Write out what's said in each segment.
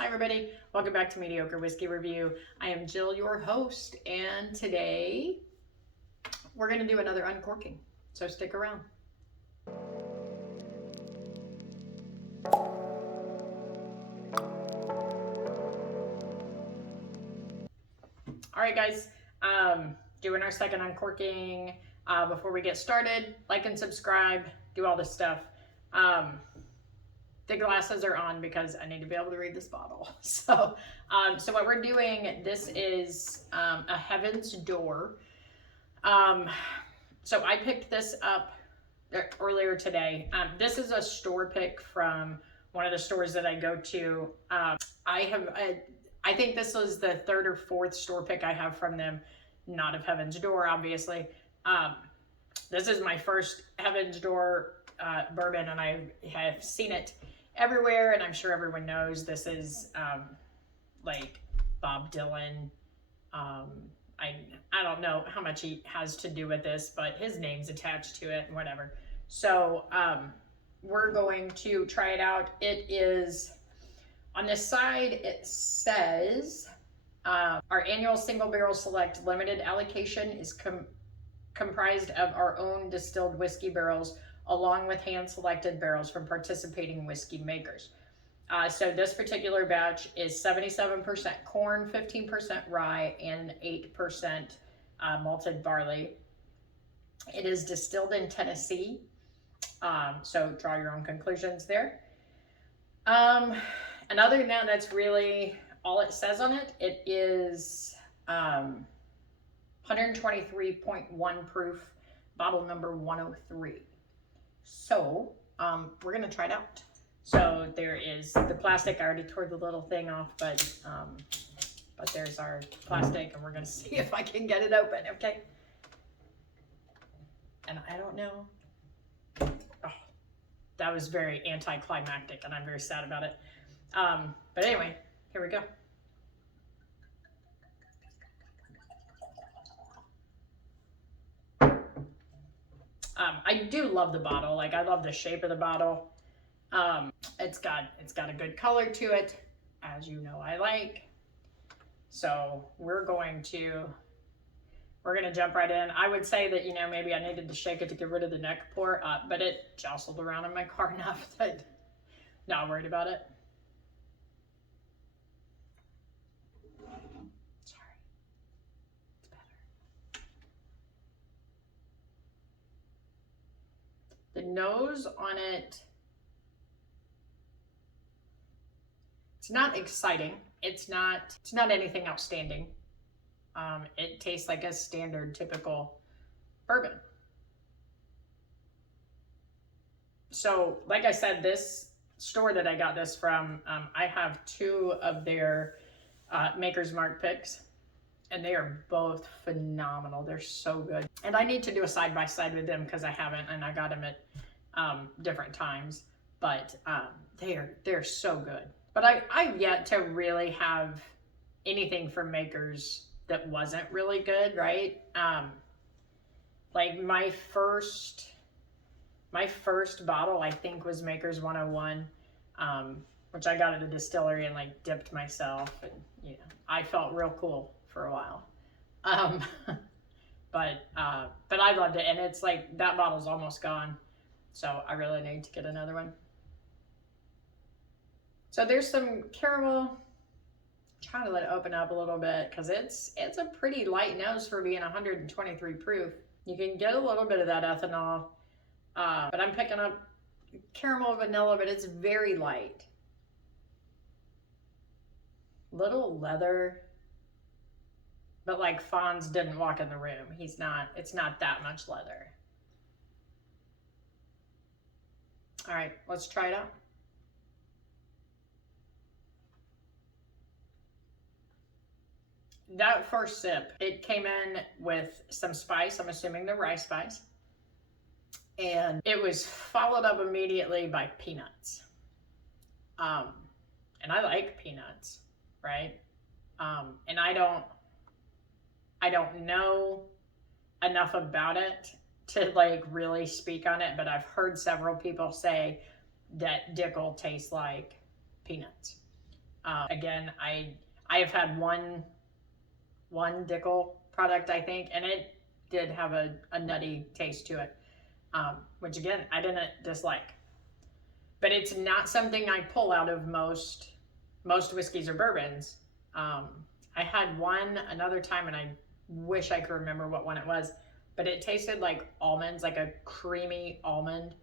Hi everybody, welcome back to Mediocre Whiskey Review. I am Jill, your host, and today we're going to do another uncorking, so stick around. Alright guys, doing our second uncorking. Before we get started, like and subscribe, do all this stuff. The glasses are on because I need to be able to read this bottle. So what we're doing, this is a Heaven's Door. So I picked this up earlier today. This is a store pick from one of the stores that I go to. I think this was the third or fourth store pick I have from them, not of Heaven's Door, obviously. This is my first Heaven's Door bourbon, and I have seen it everywhere, and I'm sure everyone knows this is like Bob Dylan. I don't know how much he has to do with this, but his name's attached to it and whatever. So we're going to try it out. It is, on this side, it says, our annual single barrel select limited allocation is comprised of our own distilled whiskey barrels, along with hand-selected barrels from participating whiskey makers. So this particular batch is 77% corn, 15% rye, and 8% malted barley. It is distilled in Tennessee, so draw your own conclusions there. And other than that, that's really all it says on it. It is 123.1 proof, bottle number 103. So we're gonna try it out. So there is the plastic. I already tore the little thing off, but there's our plastic, and we're gonna see if I can get it open, okay? And I don't know. Oh, that was very anticlimactic, and I'm very sad about it. But anyway, here we go. I do love the bottle. Like, I love the shape of the bottle. It's got a good color to it, as you know I like. So we're gonna jump right in. I would say that, you know, maybe I needed to shake it to get rid of the neck pour, but it jostled around in my car enough that not worried about it. Sorry, it's better. The nose on it, it's not exciting. It's not anything outstanding. It tastes like a standard, typical bourbon. So, like I said, this store that I got this from, I have two of their Maker's Mark picks, and they are both phenomenal. They're so good. And I need to do a side-by-side with them because I haven't, and I got them at different times. But they're so good. But I've yet to really have anything from Maker's that wasn't really good, right? Like my first bottle, I think, was Maker's 101, which I got at a distillery and like dipped myself, and you know, I felt real cool for a while. But I loved it, and it's like that bottle's almost gone, so I really need to get another one. So there's some caramel. I'm trying to let it open up a little bit because it's a pretty light nose for being 123 proof. You can get a little bit of that ethanol, but I'm picking up caramel, vanilla, but it's very light. Little leather, but like Fonz didn't walk in the room. It's not that much leather. All right, let's try it out. That first sip, it came in with some spice. I'm assuming the rye spice. And it was followed up immediately by peanuts. And I like peanuts, right? And I don't know enough about it to like really speak on it, but I've heard several people say that Dickel tastes like peanuts. Again, I have had one Dickel product, I think, and it did have a nutty taste to it, which again, I didn't dislike. But it's not something I pull out of most whiskeys or bourbons. I had one another time, and I wish I could remember what one it was, but it tasted like almonds, like a creamy almond,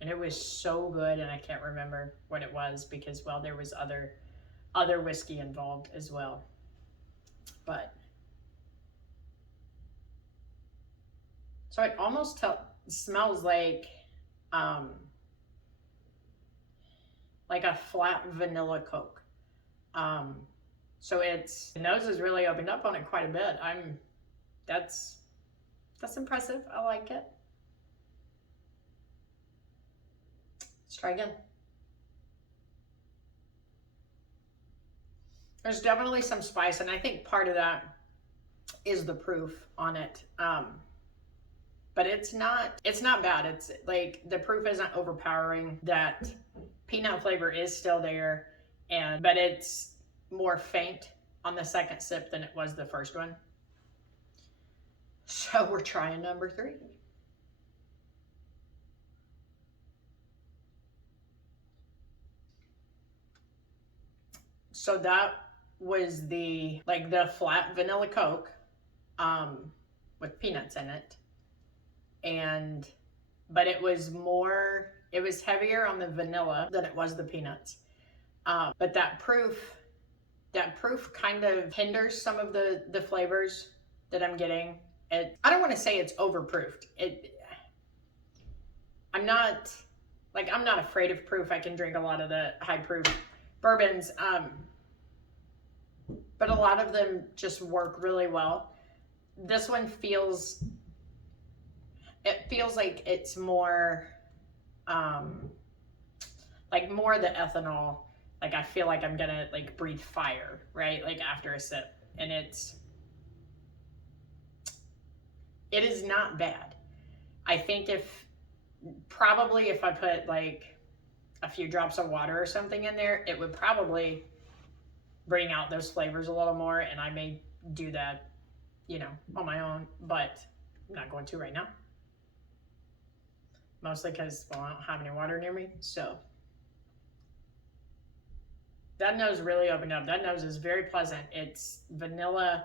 and it was so good. And I can't remember what it was because, well, there was other whiskey involved as well. But so it almost smells like a flat vanilla Coke. So the nose is really opened up on it quite a bit. That's impressive. I like it. Let's try again. There's definitely some spice, and I think part of that is the proof on it. But it's not bad. It's like the proof isn't overpowering. That peanut flavor is still there, but it's more faint on the second sip than it was the first one. So we're trying number 3. So that was the flat vanilla Coke with peanuts in it. But it was heavier on the vanilla than it was the peanuts. But that proof kind of hinders some of the flavors that I'm getting. I don't want to say it's overproofed. I'm not afraid of proof. I can drink a lot of the high proof bourbons. But a lot of them just work really well. This one feels like it's more more the ethanol. Like I feel like I'm gonna breathe fire, right? Like after a sip. And it is not bad. I think if I put a few drops of water or something in there, it would probably bring out those flavors a little more, and I may do that, on my own, but I'm not going to right now. Mostly because, well, I don't have any water near me, so. That nose really opened up. That nose is very pleasant. It's vanilla.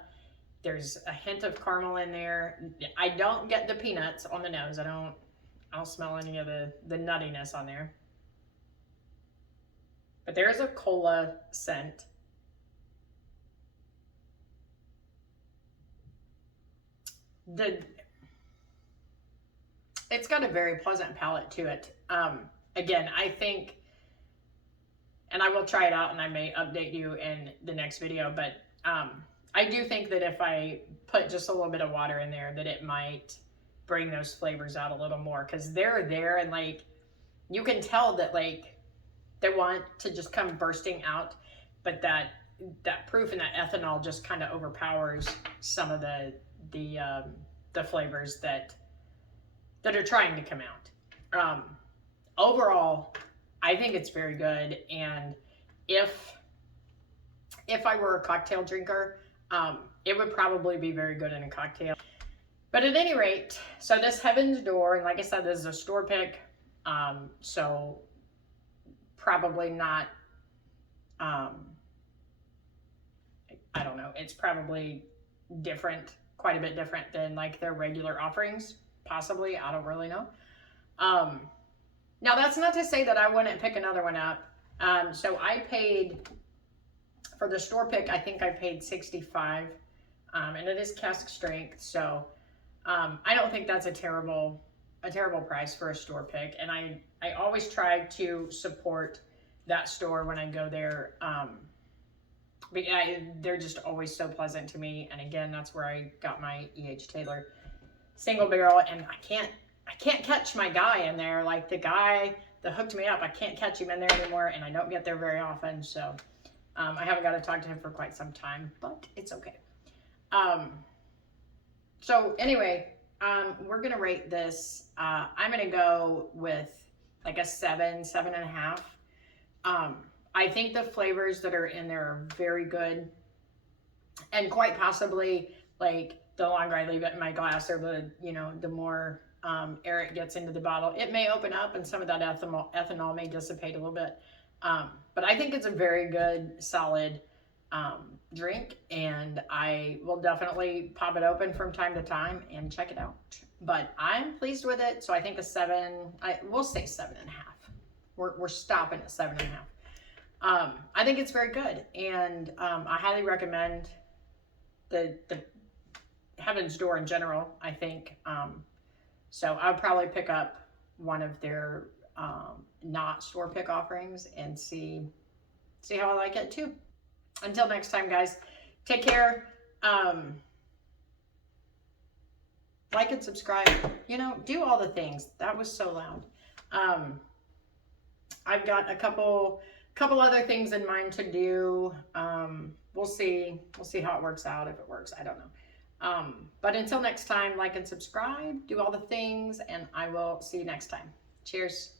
There's a hint of caramel in there. I don't get the peanuts on the nose. I don't smell any of the nuttiness on there. But there's a cola scent. It's got a very pleasant palate to it. Again, I think, and I will try it out and I may update you in the next video, but I do think that if I put just a little bit of water in there, that it might bring those flavors out a little more, because they're there, and you can tell that they want to just come bursting out, but that proof and that ethanol just kind of overpowers some of the flavors that are trying to come out. Overall, I think it's very good, and if I were a cocktail drinker, it would probably be very good in a cocktail. But at any rate, so this Heaven's Door, and like I said, this is a store pick, so probably not, I don't know, it's probably different, quite a bit different than their regular offerings, possibly, I don't really know. Now that's not to say that I wouldn't pick another one up. So I paid, for the store pick, I think I paid $65, and it is cask strength, so I don't think that's a terrible price for a store pick, and I always try to support that store when I go there. But they're just always so pleasant to me, and again, that's where I got my E.H. Taylor single barrel, and I can't catch my guy in there, the guy that hooked me up. I can't catch him in there anymore, and I don't get there very often, so I haven't got to talk to him for quite some time, but it's okay. So anyway, we're gonna rate this. I'm gonna go with a 7.5. I think the flavors that are in there are very good, and quite possibly, like, the longer I leave it in my glass, or the more air it gets into the bottle, it may open up and some of that ethanol may dissipate a little bit. But I think it's a very good, solid drink, and I will definitely pop it open from time to time and check it out. But I'm pleased with it, so I think we'll say 7.5. We're stopping at 7.5. I think it's very good, and I highly recommend the Heaven's Door in general, I think. So I'll probably pick up one of their not store pick offerings and see how I like it too. Until next time, guys, take care. Like and subscribe. Do all the things. That was so loud. I've got a couple other things in mind to do. We'll see how it works out. If it works, I don't know. But until next time, like and subscribe, do all the things, and I will see you next time. Cheers.